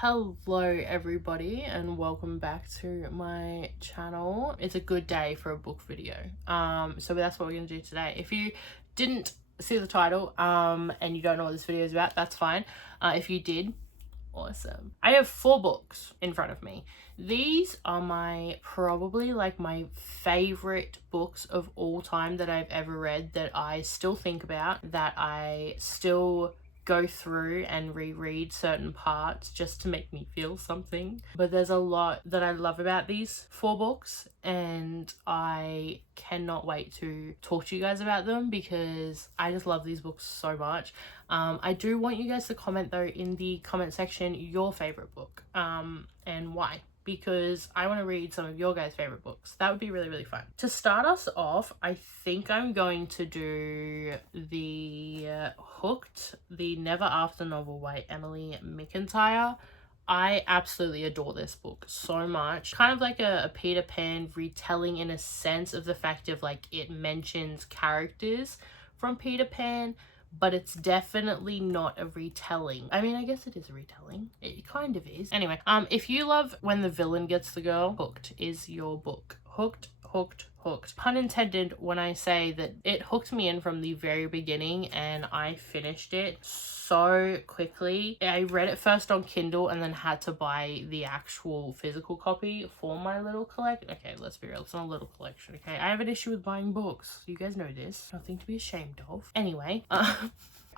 Hello everybody and welcome back to my channel. It's a good day for a book video. So that's what we're gonna do today. If you didn't see the title and you don't know what this video is about, that's fine. If you did, awesome. I have 4 books in front of me. These are probably my favorite books of all time that I've ever read, that I still think about, that I still go through and reread certain parts just to make me feel something. But there's a lot that I love about these 4 books, and I cannot wait to talk to you guys about them because I just love these books so much. I do want you guys to comment though in the comment section your favorite book and why, because I want to read some of your guys' favorite books. That would be really, really fun. To start us off, I think I'm going to do the Hooked, the Never After novel by Emily McIntyre. I absolutely adore this book so much. Kind of like a Peter Pan retelling, in a sense, of the fact of it mentions characters from Peter Pan, but it's definitely not a retelling. I mean, I guess it is a retelling. It kind of is. Anyway, if you love when the villain gets the girl, Hooked is your book. Hooked. Pun intended when I say that it hooked me in from the very beginning, and I finished it so quickly. I read it first on Kindle and then had to buy the actual physical copy for my little collection. Okay, let's be real, it's not a little collection, okay? I have an issue with buying books. You guys know this. Nothing to be ashamed of. Anyway,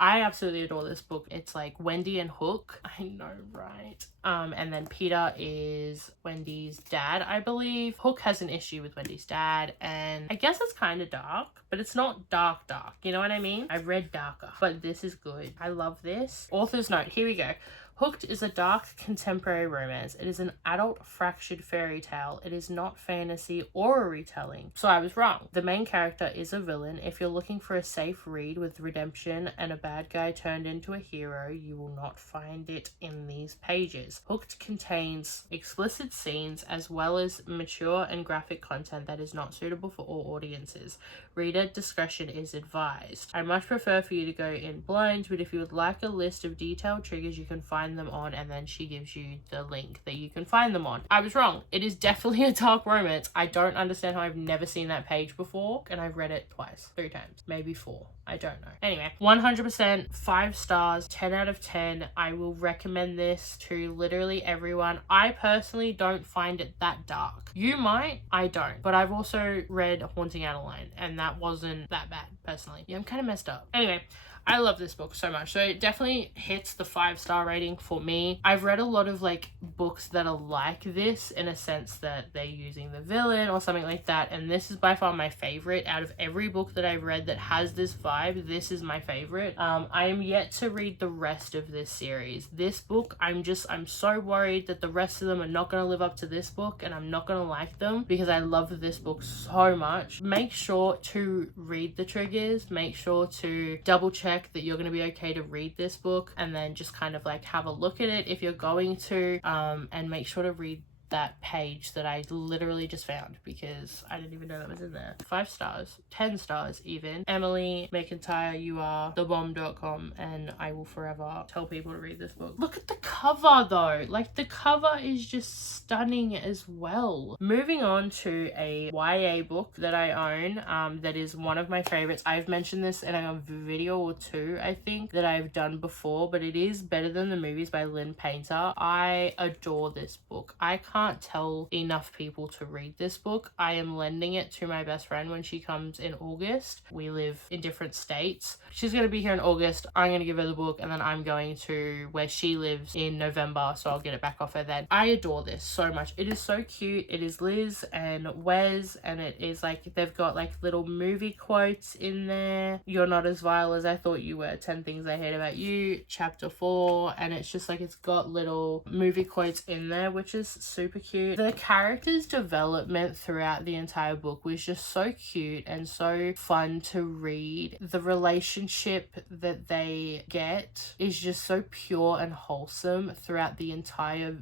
I absolutely adore this book. It's like Wendy and Hook. I know, right? And then Peter is Wendy's dad, I believe. Hook has an issue with Wendy's dad, and I guess it's kind of dark, but it's not dark. You know what I mean? I've read darker, but this is good. I love this. Author's note, here we go. Hooked is a dark contemporary romance. It is an adult fractured fairy tale. It is not fantasy or a retelling. So I was wrong. The main character is a villain. If you're looking for a safe read with redemption and a bad guy turned into a hero, you will not find it in these pages. Hooked contains explicit scenes as well as mature and graphic content that is not suitable for all audiences. Reader discretion is advised. I much prefer for you to go in blind, but if you would like a list of detailed triggers, you can find them on, and then she gives you the link that you can find them on. I was wrong. It is definitely a dark romance. I don't understand how I've never seen that page before, and I've read it twice, 3 times, maybe 4. I don't know. Anyway, 100%, 5 stars, 10 out of 10. I will recommend this to literally everyone. I personally don't find it that dark. You might, I don't. But I've also read Haunting Adeline, and that wasn't that bad, personally. Yeah, I'm kind of messed up. Anyway, I love this book so much. So it definitely hits the 5-star rating for me. I've read a lot of books that are like this, in a sense that they're using the villain or something like that. And this is by far my favorite. Out of every book that I've read that has this vibe, this is my favorite. I am yet to read the rest of this series. This book, I'm so worried that the rest of them are not going to live up to this book, and I'm not going to like them because I love this book so much. Make sure to read the triggers. Make sure to double check that you're going to be okay to read this book, and then just kind of have a look at it if you're going to, and make sure to read that page that I literally just found because I didn't even know that was in there. 5 stars, 10 stars even. Emily McIntyre, you are thebomb.com, and I will forever tell people to read this book. Look at the cover though. The cover is just stunning as well. Moving on to a YA book that I own, that is one of my favorites. I've mentioned this in a video or 2, I think, that I've done before, but it is Better Than the Movies by Lynn Painter. I adore this book. I can't tell enough people to read this book. I am lending it to my best friend when she comes in August. We live in different states. She's going to be here in August. I'm going to give her the book, and then I'm going to where she lives in November, so I'll get it back off her then. I adore this so much. It is so cute. It is Liz and Wes, and it is they've got little movie quotes in there. You're not as vile as I thought you were. 10 things I hate about you, chapter 4, and it's just it's got little movie quotes in there, which is super cute. The characters' development throughout the entire book was just so cute and so fun to read. The relationship that they get is just so pure and wholesome throughout the entire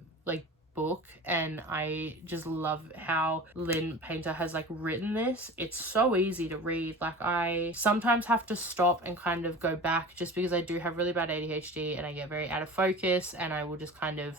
book, and I just love how Lynn Painter has written this. It's so easy to read. I sometimes have to stop and kind of go back just because I do have really bad ADHD and I get very out of focus, and I will just kind of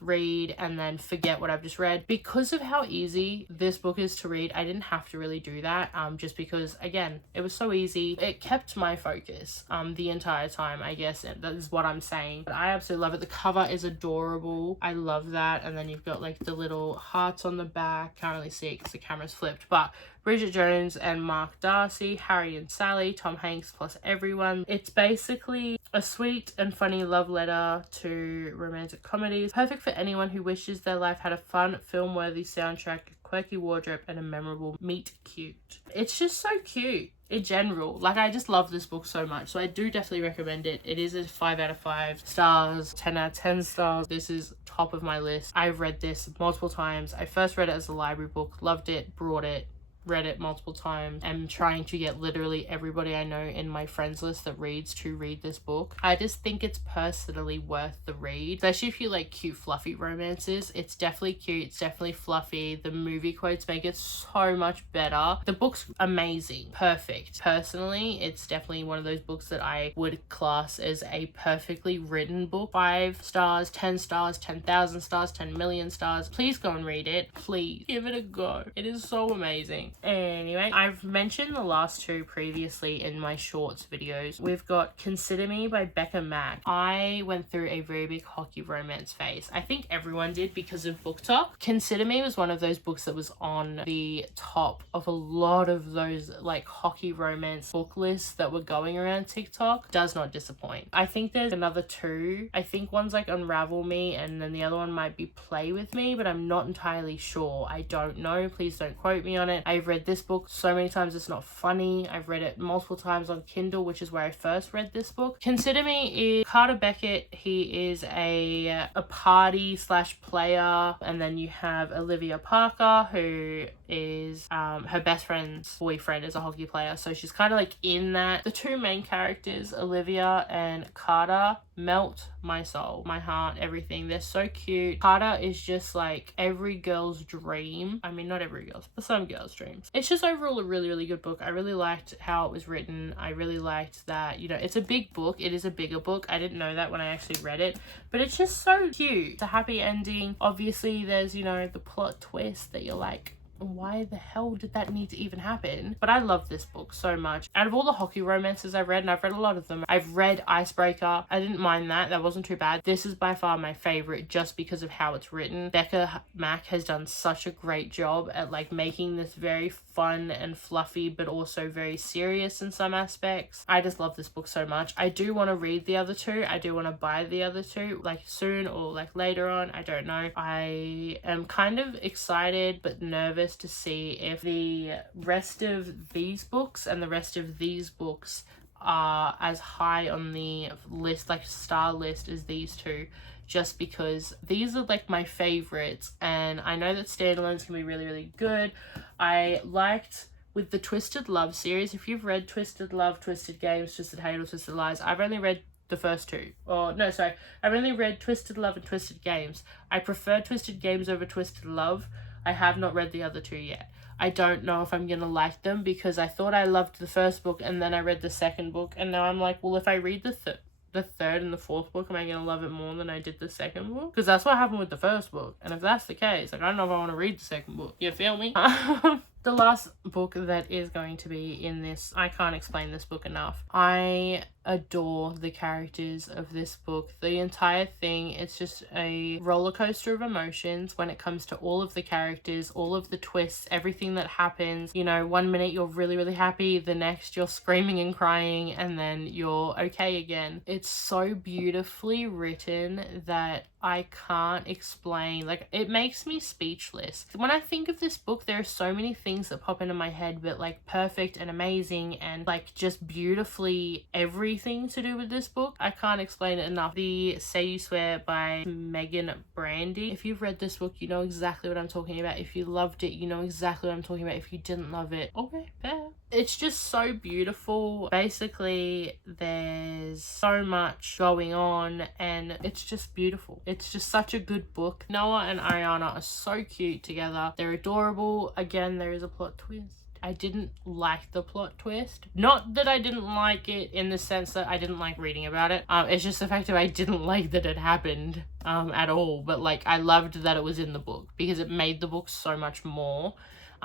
read and then forget what I've just read. Because of how easy this book is to read, I didn't have to really do that, just because, again, it was so easy. It kept my focus the entire time, I guess, and that is what I'm saying. But I absolutely love it. The cover is adorable. I love that. And then you've got like the little hearts on the back. Can't really see it because the camera's flipped, but Bridget Jones and Mark Darcy, Harry and Sally, Tom Hanks plus everyone. It's basically a sweet and funny love letter to romantic comedies. Perfect for anyone who wishes their life had a fun, film-worthy soundtrack, quirky wardrobe, and a memorable meet cute. It's just so cute in general. Like, I just love this book so much, so I do definitely recommend it. It is a 5 out of 5 stars, 10 out of 10 stars. This is top of my list. I've read this multiple times. I first read it as a library book, loved it, brought it, read it multiple times. I'm trying to get literally everybody I know in my friends list that reads to read this book. I just think it's personally worth the read, especially if you like cute fluffy romances. It's definitely cute, it's definitely fluffy. The movie quotes make it so much better. The book's amazing, perfect. Personally, it's definitely one of those books that I would class as a perfectly written book. 5 stars, 10 stars, 10,000 stars, 10 million stars. Please go and read it. Please give it a go. It is so amazing. Anyway, I've mentioned the last 2 previously in my shorts videos. We've got Consider Me by Becca Mack. I went through a very big hockey romance phase. I think everyone did because of BookTok. Consider Me was one of those books that was on the top of a lot of those like hockey romance book lists that were going around TikTok. Does not disappoint. I think there's another 2. I think one's like Unravel Me and then the other one might be Play With Me, but I'm not entirely sure. I don't know. Please don't quote me on it. I've read this book so many times it's not funny. I've read it multiple times on Kindle, which is where I first read this book. Consider Me is Carter Beckett. He is a party slash player, and then you have Olivia Parker, who is her best friend's boyfriend is a hockey player, so she's kind of like in that. The 2 main characters, Olivia and Carter, melt my soul, my heart, everything. They're so cute. Carter is just like every girl's dream. I mean, not every girl's, but some girls' dreams. It's just overall a really, really good book. I really liked how it was written. I really liked that, you know, it's a big book. It is a bigger book. I didn't know that when I actually read it, but it's just so cute. It's a happy ending. Obviously there's, you know, the plot twist that you're like, why the hell did that need to even happen? But I love this book so much. Out of all the hockey romances I've read, and I've read a lot of them, I've read Icebreaker. I didn't mind that. That wasn't too bad. This is by far my favorite just because of how it's written. Becca Mack has done such a great job at like making this very fun and fluffy, but also very serious in some aspects. I just love this book so much. I do want to read the other 2. I do want to buy the other 2 like soon or like later on. I don't know. I am kind of excited but nervous to see if the rest of these books and the rest of these books are as high on the list, like star list, as these 2, just because these are like my favorites, and I know that standalones can be really, really good. I liked with the Twisted Love series. If you've read Twisted Love, Twisted Games, Twisted Hate, or Twisted Lies, I've only read the first 2. Or no, sorry, I've only read Twisted Love and Twisted Games. I prefer Twisted Games over Twisted Love. I have not read the other 2 yet. I don't know if I'm gonna like them because I thought I loved the first book and then I read the second book, and now I'm like, well, if I read the third and the 4th book, am I gonna love it more than I did the second book? Because that's what happened with the first book, and if that's the case, like, I don't know if I want to read the second book. You feel me? The last book that is going to be in this, I can't explain this book enough. I adore the characters of this book. The entire thing, it's just a roller coaster of emotions when it comes to all of the characters, all of the twists, everything that happens. You know, one minute you're really, really happy, the next you're screaming and crying, and then you're okay again. It's so beautifully written that I can't explain. Like, it makes me speechless. When I think of this book, there are so many things that pop into my head, but like perfect and amazing and like just beautifully everything to do with this book. I can't explain it enough. The Say You Swear by Megan Brandy. If you've read this book, you know exactly what I'm talking about. If you loved it, you know exactly what I'm talking about. If you didn't love it, okay, fair. It's just so beautiful. Basically, there's so much going on and it's just beautiful. It's just such a good book. Noah and Ariana are so cute together. They're adorable. Again, there is a plot twist. I didn't like the plot twist. Not that I didn't like it in the sense that I didn't like reading about it. It's just the fact that I didn't like that it happened at all. But like, I loved that it was in the book because it made the book so much more.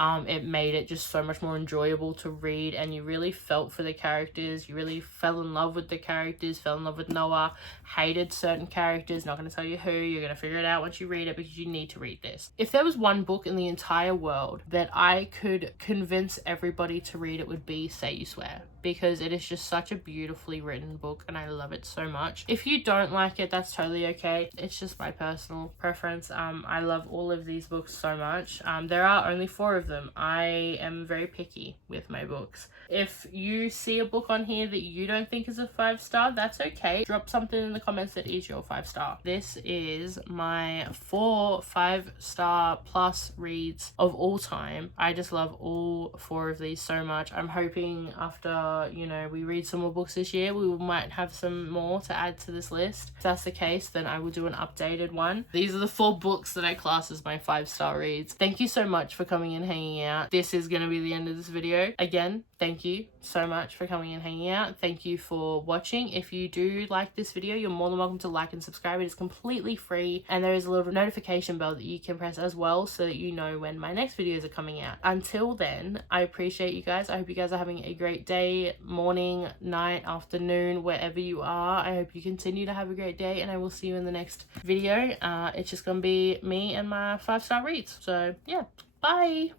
It made it just so much more enjoyable to read, and you really felt for the characters. You really fell in love with the characters, fell in love with Noah, hated certain characters. Not going to tell you who, you're going to figure it out once you read it, because you need to read this. If there was one book in the entire world that I could convince everybody to read, it would be Say You Swear, because it is just such a beautifully written book and I love it so much. If you don't like it, that's totally okay. It's just my personal preference. I love all of these books so much. There are only 4 of them. I am very picky with my books. If you see a book on here that you don't think is a 5-star, that's okay. Drop something in the comments that is your 5-star. This is my 4 5-star plus reads of all time. I just love all 4 of these so much. I'm hoping after, you know, we read some more books this year, we might have some more to add to this list. If that's the case, then I will do an updated one. These are the 4 books that I class as my 5-star reads. Thank you so much for coming and hanging out. This is going to be the end of this video. Again, thank you so much for coming and hanging out. Thank you for watching. If you do like this video, you're more than welcome to like and subscribe. It is completely free, and there is a little notification bell that you can press as well so that you know when my next videos are coming out. Until then, I appreciate you guys. I hope you guys are having a great day, morning, night, afternoon, wherever you are. I hope you continue to have a great day, and I will see you in the next video. It's just gonna be me and my 5-star reads. So yeah, bye.